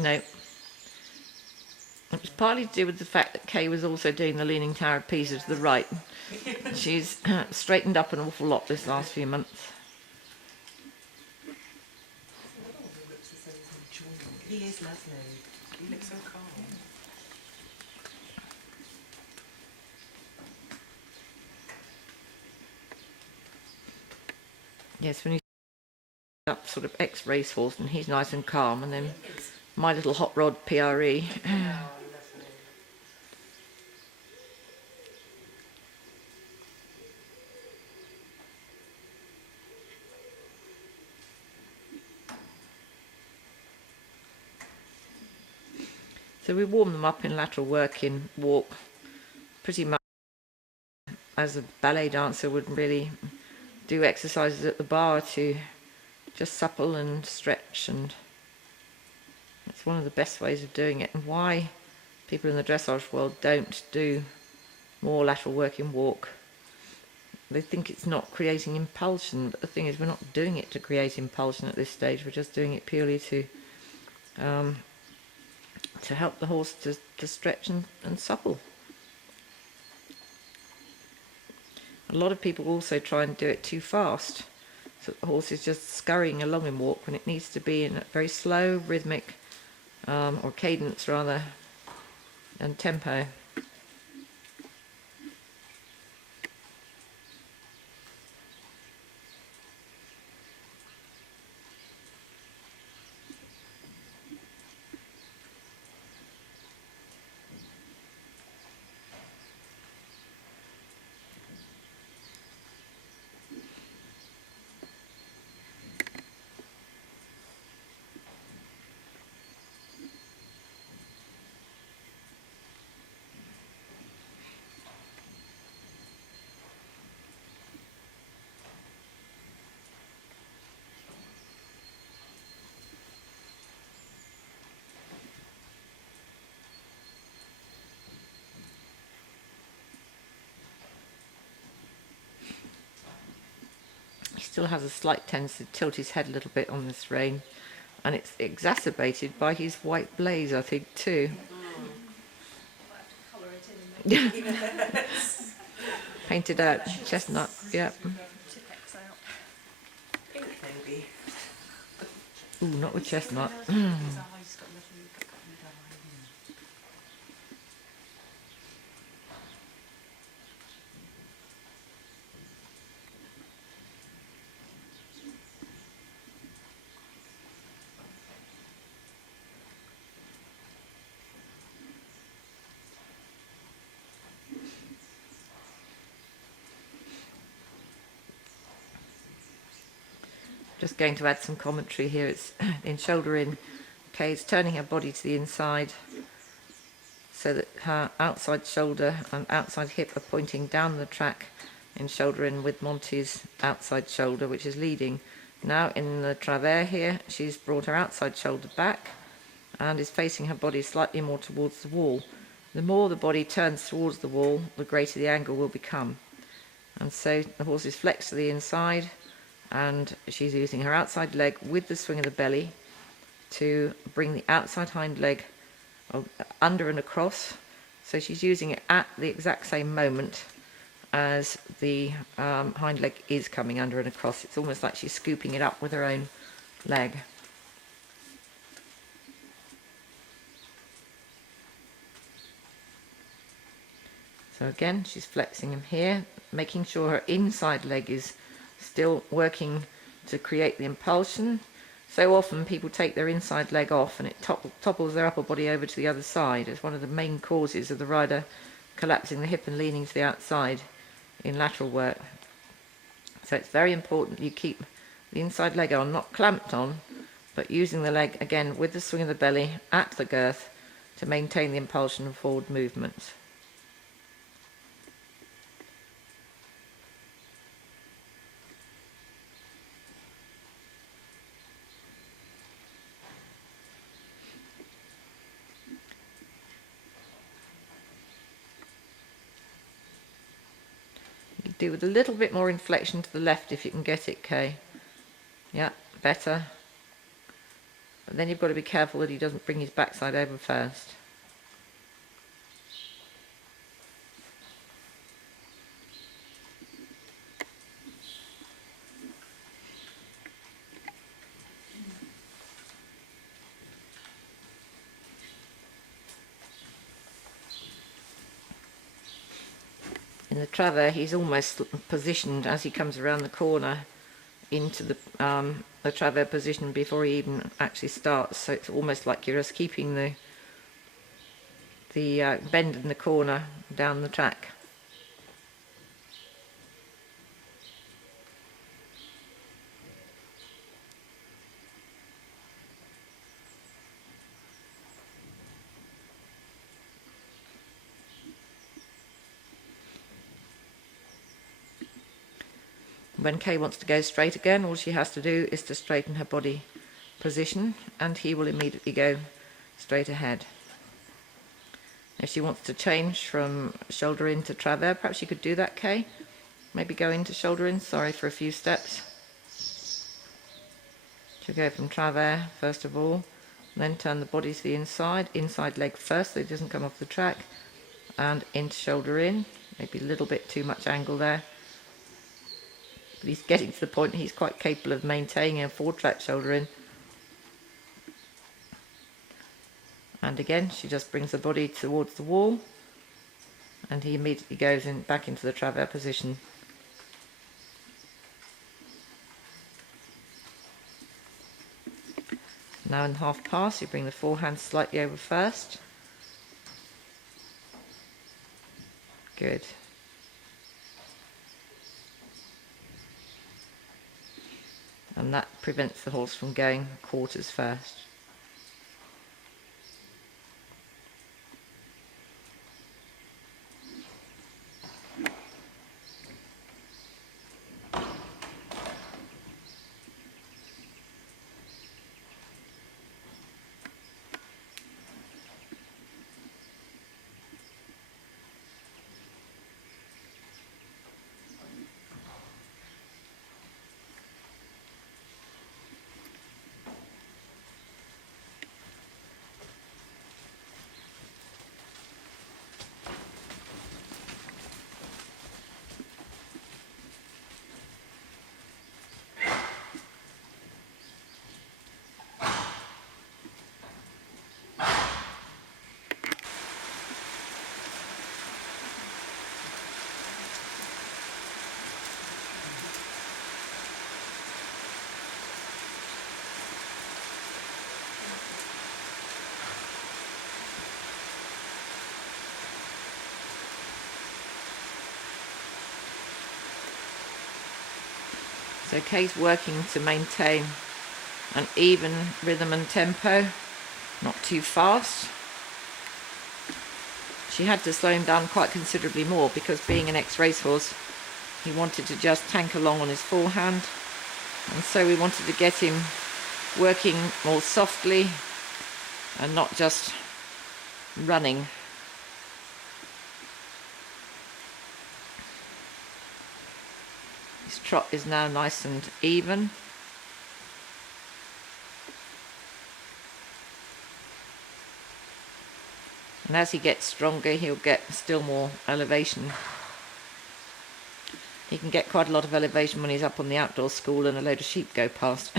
No. It was partly to do with the fact that Kay was also doing the leaning tower of Pisa to the right. She's straightened up an awful lot this last few months. He is lovely. He looks so calm. Yes, when he's up sort of ex-racehorse and he's nice and calm, and then my little hot rod PRE. So we warm them up in lateral work, in walk, pretty much as a ballet dancer would really do exercises at the bar to just supple and stretch, and it's one of the best ways of doing it, and why people in the dressage world don't do more lateral work in walk. They think it's not creating impulsion, but the thing is we're not doing it to create impulsion at this stage, we're just doing it purely to help the horse to stretch and supple. A lot of people also try and do it too fast, so the horse is just scurrying along in walk when it needs to be in a very slow, rhythmic, or cadence rather, and tempo. He still has a slight tendency to tilt his head a little bit on this rein, and it's exacerbated by his white blaze, I think, too. Painted out chestnut, yeah. Maybe. Ooh, not with chestnut. Just going to add some commentary here. It's in shoulder in. Kay's turning her body to the inside so that her outside shoulder and outside hip are pointing down the track in shoulder in, with Monty's outside shoulder, which is leading. Now in the traver here, she's brought her outside shoulder back and is facing her body slightly more towards the wall. The more the body turns towards the wall, the greater the angle will become. And so the horse is flexed to the inside, and she's using her outside leg with the swing of the belly to bring the outside hind leg under and across. So she's using it at the exact same moment as the hind leg is coming under and across. It's almost like she's scooping it up with her own leg. So again, she's flexing him here, making sure her inside leg is still working to create the impulsion. So often people take their inside leg off and it topples their upper body over to the other side. It's one of the main causes of the rider collapsing the hip and leaning to the outside in lateral work. So it's very important you keep the inside leg on, not clamped on, but using the leg again with the swing of the belly at the girth to maintain the impulsion of forward movements. Do with a little bit more inflection to the left if you can get it, Kay. Yeah, better. But then you've got to be careful that he doesn't bring his backside over first. In the traver, he's almost positioned as he comes around the corner into the traver position before he even actually starts. So it's almost like you're just keeping the bend in the corner down the track. When Kay wants to go straight again, all she has to do is to straighten her body position and he will immediately go straight ahead. If she wants to change from shoulder in to traver, perhaps you could do that, Kay. Maybe go into shoulder in, sorry, for a few steps. She'll go from traver first of all, then turn the body to the inside leg first so it doesn't come off the track, and into shoulder in. Maybe a little bit too much angle there. But he's getting to the point he's quite capable of maintaining a 4-track shoulder in. And again, she just brings the body towards the wall and he immediately goes back into the traver position. Now in half pass, you bring the forehand slightly over first. Good. And that prevents the horse from going quarters first. So Kay's working to maintain an even rhythm and tempo, not too fast. She had to slow him down quite considerably more because being an ex-racehorse, he wanted to just tank along on his forehand. And so we wanted to get him working more softly and not just running. His trot is now nice and even. And as he gets stronger, he'll get still more elevation. He can get quite a lot of elevation when he's up on the outdoor school and a load of sheep go past.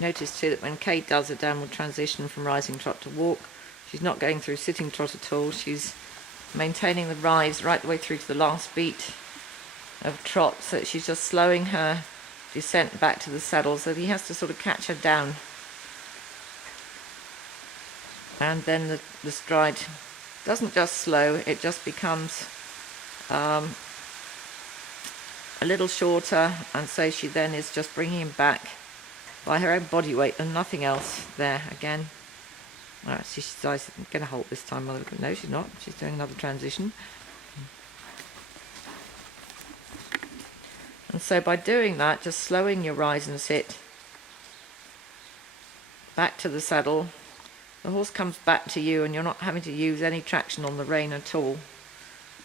Notice too that when Kate does a downward transition from rising trot to walk, She's not going through sitting trot at all. She's maintaining the rise right the way through to the last beat of trot, so she's just slowing her descent back to the saddle, so he has to sort of catch her down. And then the stride doesn't just slow, it just becomes a little shorter, and so she then is just bringing him back by her own body weight and nothing else. There again. Alright, she decides I'm going to halt this time. No, she's not. She's doing another transition. And so by doing that, just slowing your rise and sit back to the saddle, the horse comes back to you and you're not having to use any traction on the rein at all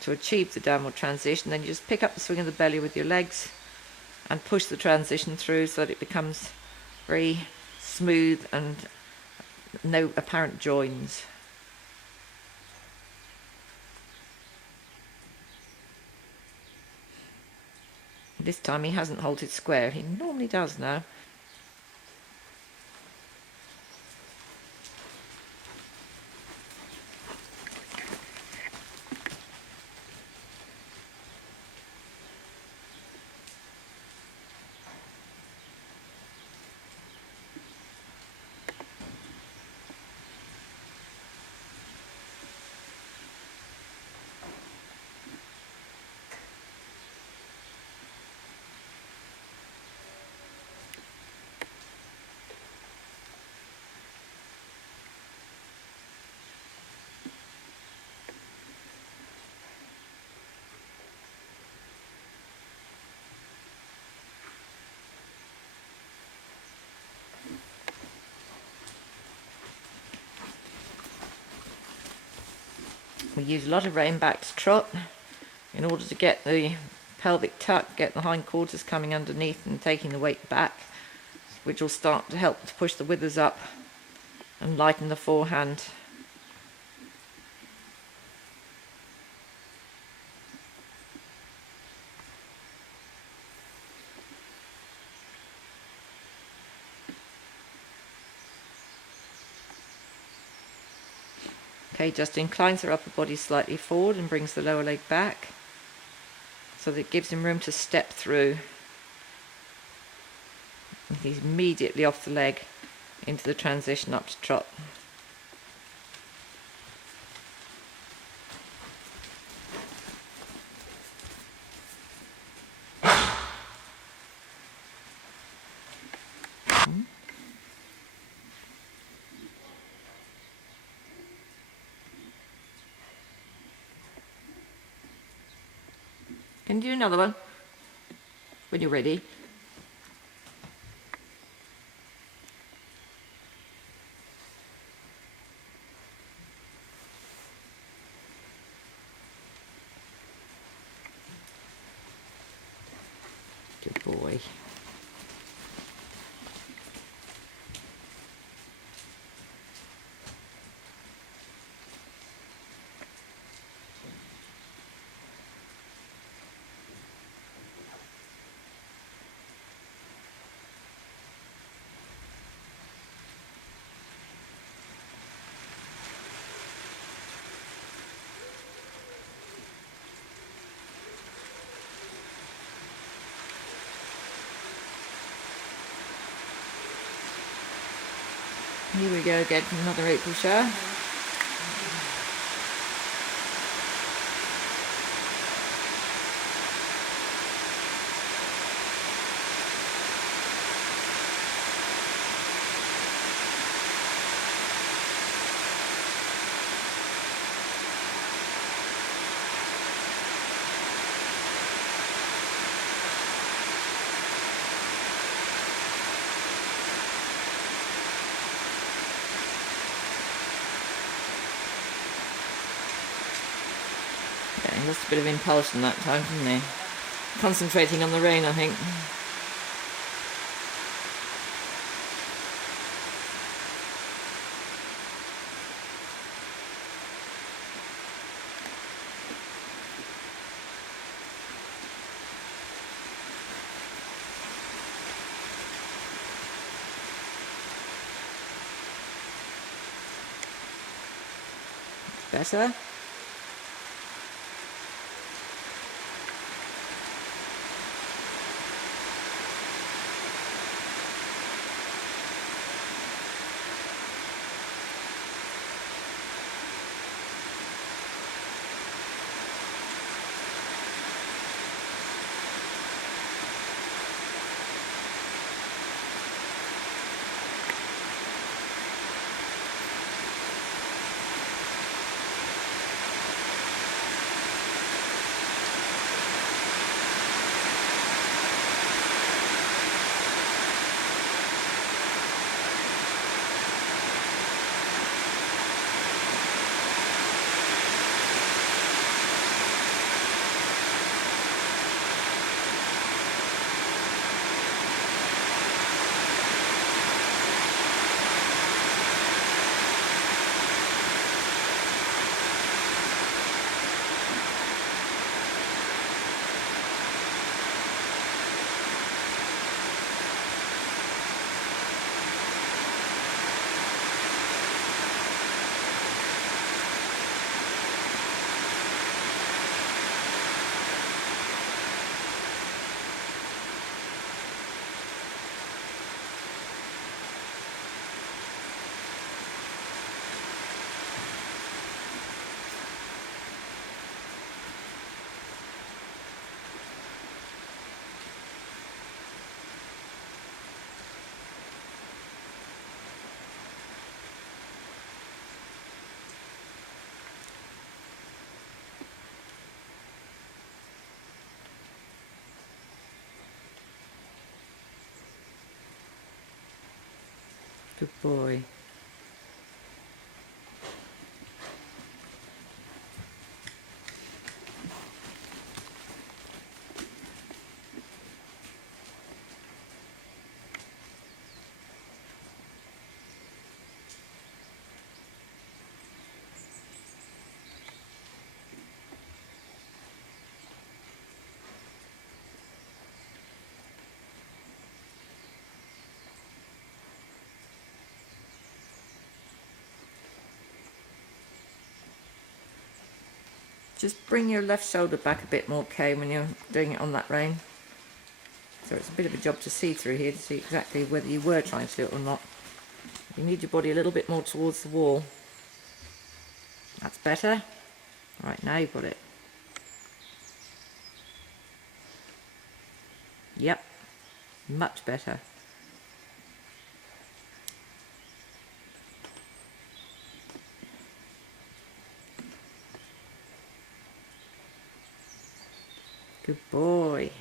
to achieve the downward transition. Then you just pick up the swing of the belly with your legs and push the transition through so that it becomes very smooth and no apparent joins. This time he hasn't halted square. He normally does now. We use a lot of rein-back to trot in order to get the pelvic tuck, get the hindquarters coming underneath and taking the weight back, which will start to help to push the withers up and lighten the forehand. Okay, just inclines her upper body slightly forward and brings the lower leg back so that it gives him room to step through. And he's immediately off the leg into the transition up to trot. Can you do another one when you're ready? Good boy. Here we go again from another April show. Okay, lost a bit of impulsion that time, didn't he? Concentrating on the rein, I think. Better. Good boy. Just bring your left shoulder back a bit more, Kay, when you're doing it on that rein. So it's a bit of a job to see through here to see exactly whether you were trying to do it or not. You need your body a little bit more towards the wall. That's better. Right, now you've got it. Yep, much better. Good boy.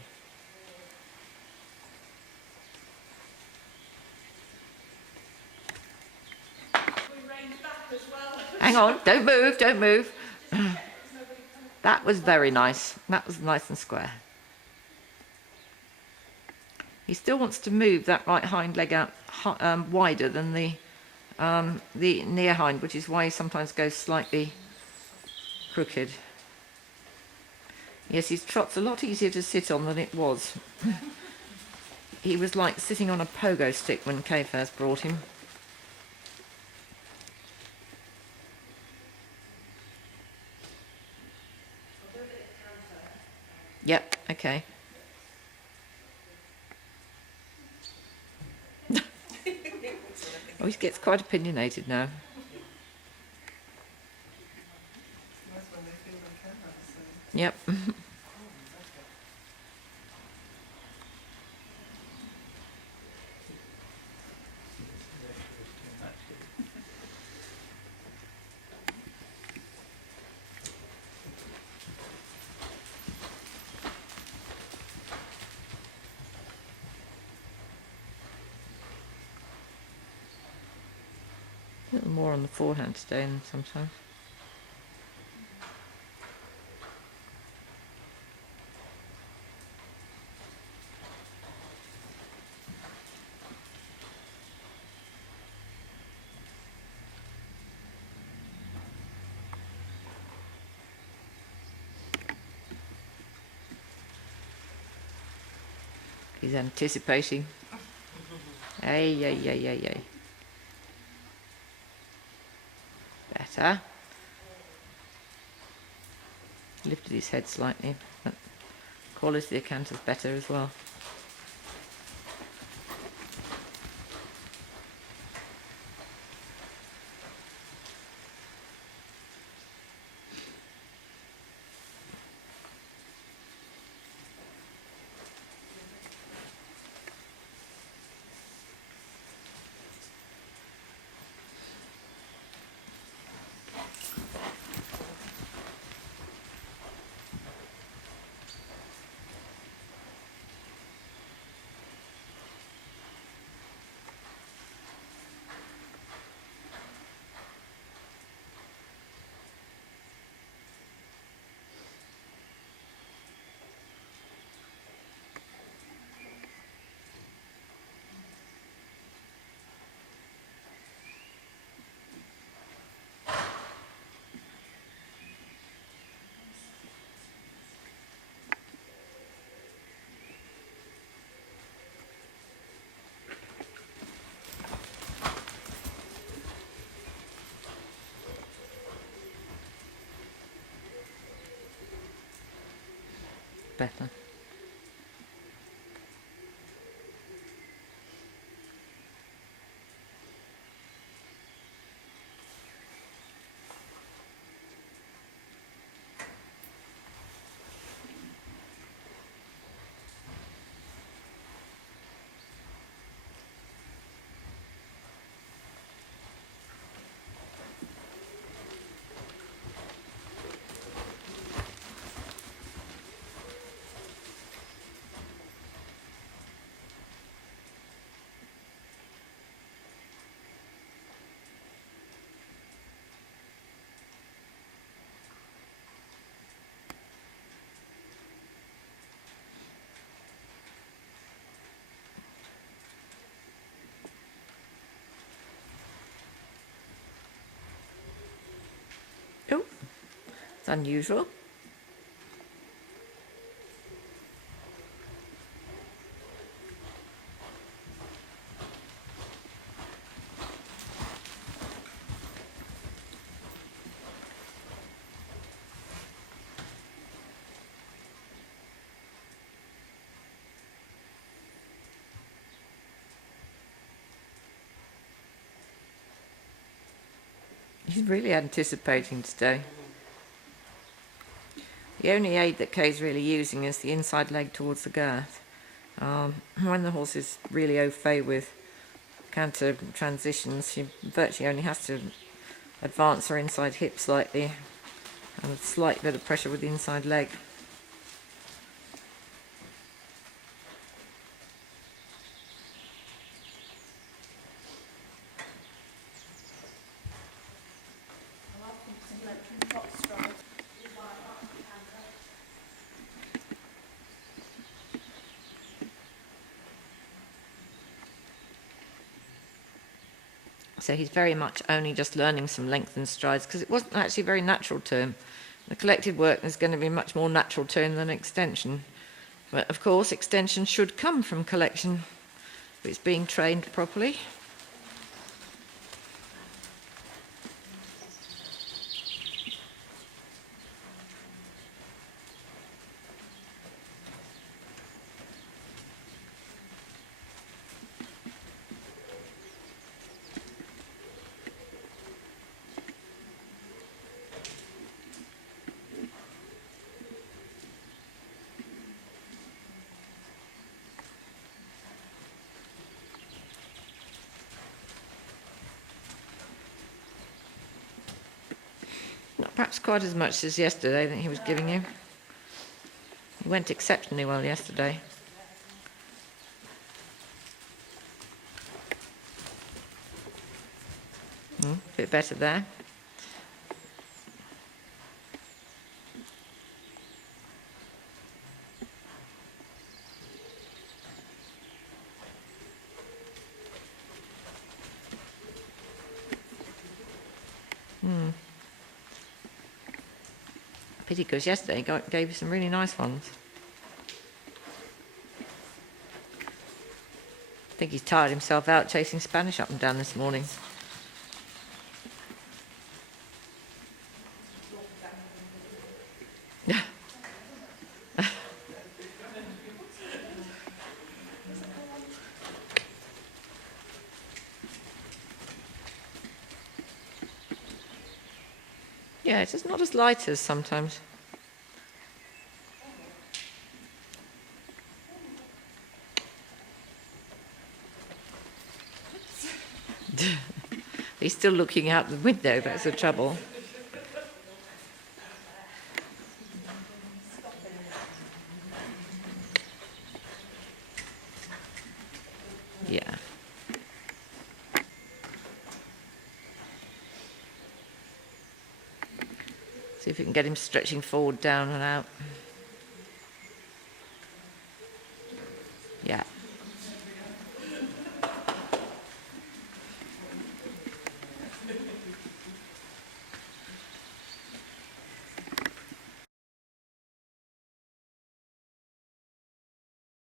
Hang on, don't move, don't move. That was very nice. That was nice and square. He still wants to move that right hind leg out wider than the near hind, which is why he sometimes goes slightly crooked. Yes, his trot's a lot easier to sit on than it was. He was like sitting on a pogo stick when Kay first brought him. Yep, okay. Oh, he gets quite opinionated now. Yep. A little more on the forehand today than sometimes. He's anticipating. Ay, ay, ay, ay, ay. Better. Lifted his head slightly, but quality of the canter's better as well. Better. Oh, it's unusual. He's really anticipating today. The only aid that Kay's really using is the inside leg towards the girth. When the horse is really au fait with canter transitions, she virtually only has to advance her inside hip slightly and a slight bit of pressure with the inside leg. So he's very much only just learning some lengthened strides because it wasn't actually very natural to him. The collected work is going to be much more natural to him than extension. But of course, extension should come from collection if it's being trained properly. Not perhaps quite as much as yesterday that he was giving you. He went exceptionally well yesterday. Bit better there. Pity because yesterday gave you some really nice ones. I think he's tired himself out chasing Spanish up and down this morning. Yeah, it's just not as light as sometimes. He's still looking out the window, that's the trouble. Yeah. See if we can get him stretching forward, down and out. Yeah.